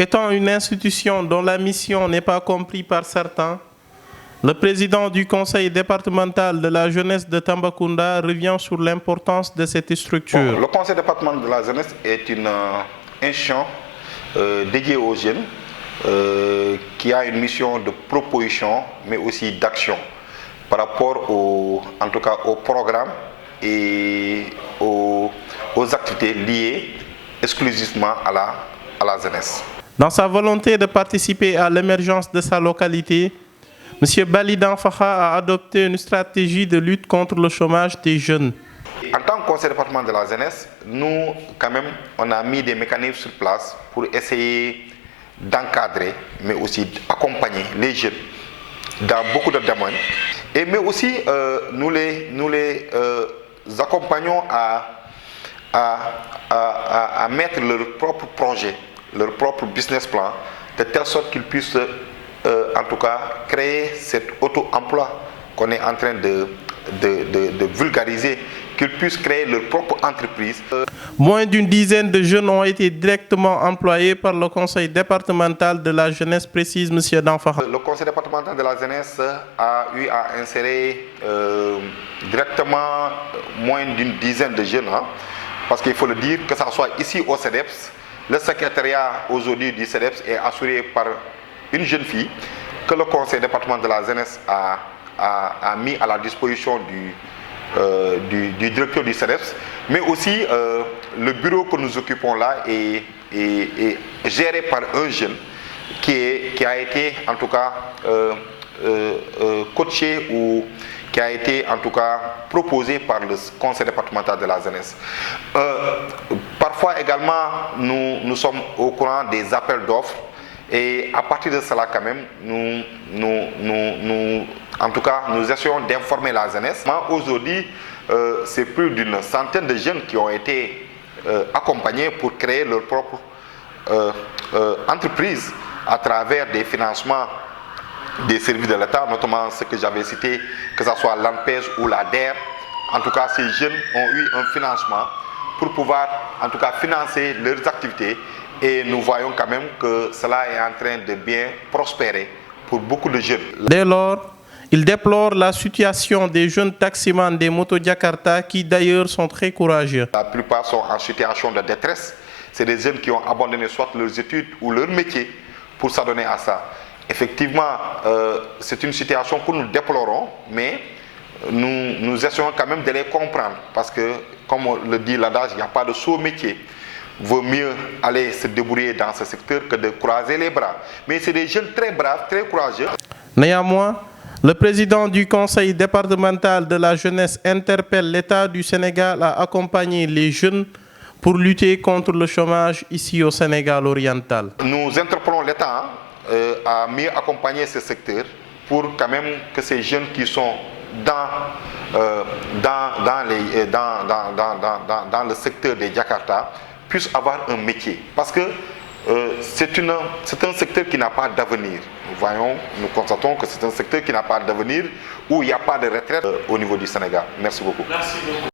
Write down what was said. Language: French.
Étant une institution dont la mission n'est pas comprise par certains, le président du conseil départemental de la jeunesse de Tambacounda revient sur l'importance de cette structure. Bon, le conseil départemental de la jeunesse est une institution dédiée aux jeunes qui a une mission de proposition mais aussi d'action par rapport en tout cas au programme et aux activités liées exclusivement à la jeunesse. Dans sa volonté de participer à l'émergence de sa localité, M. Bali Danfakha a adopté une stratégie de lutte contre le chômage des jeunes. En tant que conseil départemental de la jeunesse, nous, quand même, on a mis des mécanismes sur place pour essayer d'encadrer, mais aussi d'accompagner les jeunes dans beaucoup de domaines. Mais aussi, nous les accompagnons à mettre leur propre projet, leur propre business plan, de telle sorte qu'ils puissent en tout cas créer cet auto-emploi qu'on est en train de vulgariser, qu'ils puissent créer leur propre entreprise. Moins d'une dizaine de jeunes ont été directement employés par le conseil départemental de la jeunesse, précise M. Danfakha. Le conseil départemental de la jeunesse a eu à insérer directement moins d'une dizaine de jeunes, parce qu'il faut le dire, que ce soit ici au CEDEPS, le secrétariat aujourd'hui du CEDEPS est assuré par une jeune fille que le conseil départemental de la jeunesse a mis à la disposition du directeur du CEDEPS, mais aussi le bureau que nous occupons là est géré par un jeune qui a été en tout cas coaché ou qui a été en tout cas proposé par le conseil départemental de la jeunesse. Parfois également, nous sommes au courant des appels d'offres et à partir de cela quand même, en tout cas, nous essayons d'informer la jeunesse. Aujourd'hui, c'est plus d'une centaine de jeunes qui ont été accompagnés pour créer leur propre entreprise à travers des financements des services de l'État, notamment ce que j'avais cité, que ce soit l'ANPEJ ou la DER. En tout cas, ces jeunes ont eu un financement pour pouvoir en tout cas financer leurs activités et nous voyons quand même que cela est en train de bien prospérer pour beaucoup de jeunes. Dès lors, il déplore la situation des jeunes taximans des motos Jakarta qui d'ailleurs sont très courageux. La plupart sont en situation de détresse. C'est des jeunes qui ont abandonné soit leurs études ou leur métier pour s'adonner à ça. Effectivement, c'est une situation que nous déplorons, mais nous essayons quand même de les comprendre parce que, comme le dit l'adage, il n'y a pas de sot métier. Vaut mieux aller se débrouiller dans ce secteur que de croiser les bras. Mais c'est des jeunes très braves, très courageux. Néanmoins, le président du conseil départemental de la jeunesse interpelle l'État du Sénégal à accompagner les jeunes pour lutter contre le chômage ici au Sénégal oriental. Nous interpellons l'État à mieux accompagner ce secteur pour quand même que ces jeunes qui sont dans le secteur des Jakarta puissent avoir un métier. Parce que c'est un secteur qui n'a pas d'avenir. Nous constatons que c'est un secteur qui n'a pas d'avenir, où il n'y a pas de retraite au niveau du Sénégal. Merci beaucoup. Merci beaucoup.